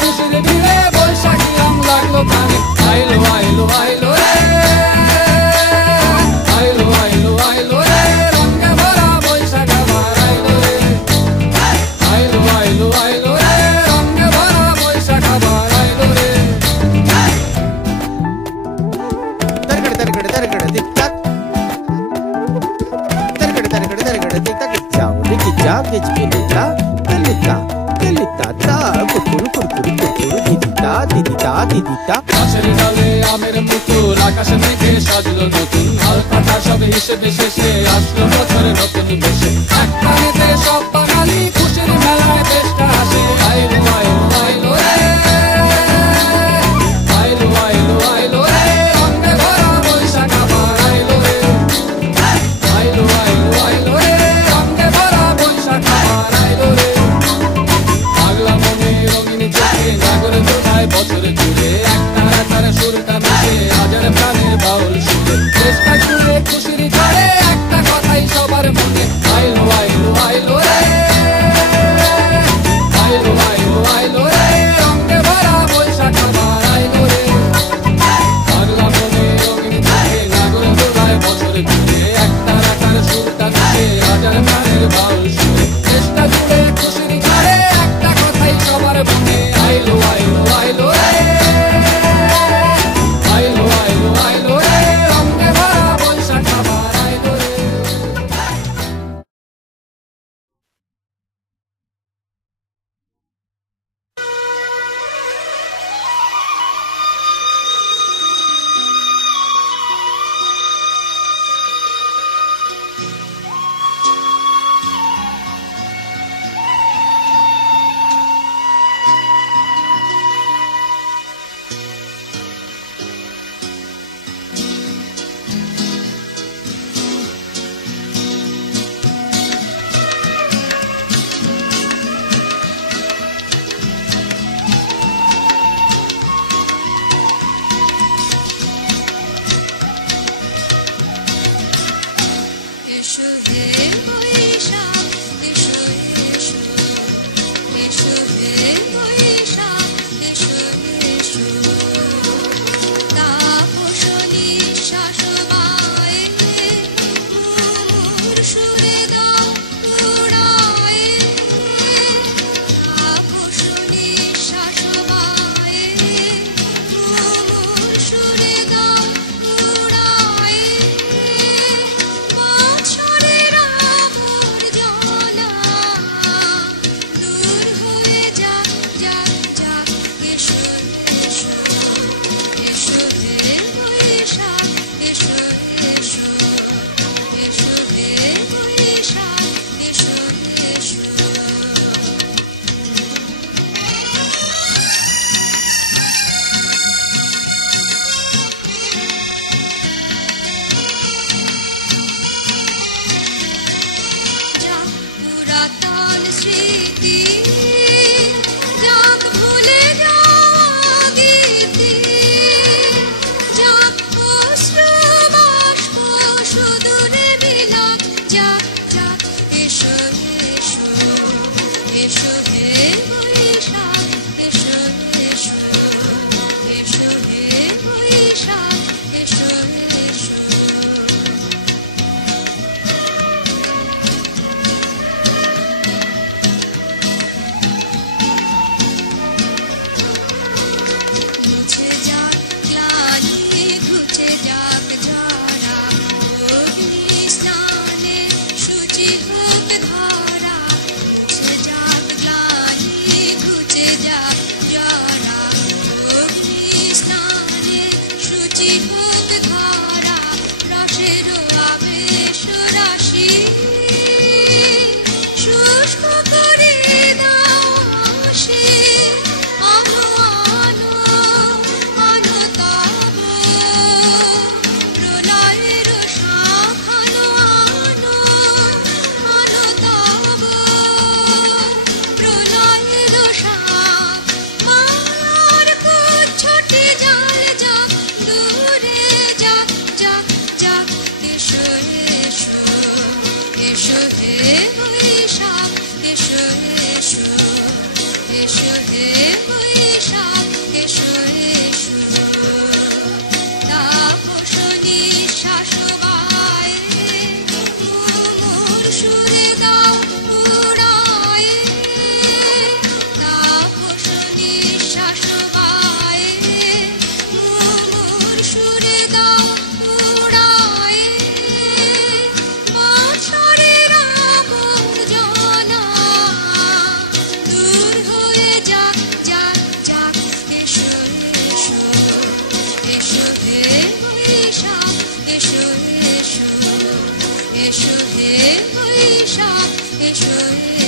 খুশির ভিড়ে বৈশাখী রং লাগলো প্রাণে। আইলো আইলো আইলো রে, আইলো আইলো আইলো রে, রঙে ভরা বৈশাখ আবার আইলো রে। আইলো আইলো আইলো রে, রঙে ভরা বৈশাখ আবার আইলো রে। তরগড় তরগড় তরগড় টিকটাক, তরগড় তরগড় তরগড় টিকটাক, যাও দেখি যা গেজগেলিতা গেলিতা গেলিতা তা কুকুর কুকুর কুকুর দিদিতা দিদিতা দিদিতা। গাছের ডালে আমের মুকুল, আকাশে মেঘে সাজলো নতুন, হালকাটা সব হিসেবে শেষে আসলো বছরের নতুন বেশে। এক টানেতে সব বাঙালি খুশির মেলায় দেশটা আসে। আইলো আইলো আইলো রে, আইলো আইলো আইলো রে, রঙে ভরা বৈশাখ আবার আইলো রে। আইলো আইলো আইলো রে, রঙে ভরা বৈশাখ আবার আইলো রে। পাগলা মনে রঙিন চোখে জাগরে জোড়ায় বছর জুড়ে, একতারা তারা সুরটা মিশে হাজার প্রাণের বাউল সুরে। দেশটা জুড়ে খুশির ঝড়ে একটা কথাই সবার মনে। আইলো আইলো আইলো রে, আইলো আইলো আইলো রে, রঙে ভরা বৈশাখ আবার আইলো রে। পাগলা মনে রঙিন চোখে জাগরে জোড়ায় বছর জুড়ে, একতারা তারা সুরটা মিশে হাজার প্রাণের বাউল সুরে। দেশটা জুড়ে খুশির ঝড়ে একটা কথাই সবার মনে। আইলো আইলো আইলো রে, আইলো আইলো আইলো রে, রঙে ভরা বৈশাখ আবার আইলো রে। এসো হে বৈশাখ, এসো এসো, এসো হে বৈশাখ, এসো এসো। তাপস নিঃশ্বাস বায়ে, ঘুমুর সুরে দাও উড়ায়ে। তাপস নিঃশ্বাস বায়ে, ঘুমুর সুরে দাও উড়ায়ে। বছরের আবর্জনা দূর হয়ে যাক যাক যাক। এসো এসো, এসো হে বৈশাখ, এসো এসো, এসো হে বৈশাখ, এসো এসো। যাক পুরাতন স্মৃতি, যাক ভুলে যাওয়া গীতি, যাক অশ্রু বাষ্প সুদূরে বিলাপ। যাক যাক এসো এসো, এসো হে বৈশাখ, এসো এসো, এসো হে বৈশাখ, এসো এসো। ঘুচে যাক গ্লানি, ঘুচে যাক ঝরা, অগ্নি স্নানে শুচি হোক ধরা। ঘুচে যাক গ্লানি, ঘুচে যাক ঝরা, অগ্নি স্নানে শুচি হোক ধরা। রসের আবেশ রাশি শুষ্ক করে দাও আসে। আনো আনো আনো তব প্রলয়ের শাখানো। আনো আনো তব প্রলয়ের শাখ। মায়ার কুচ্ছটি জাল যাক দূরে, যাক যাক যাক। এসো এসো, এসো হে বৈশাখ, এসো এসো, এসো হে বৈশাখ। বৈশাখ এসো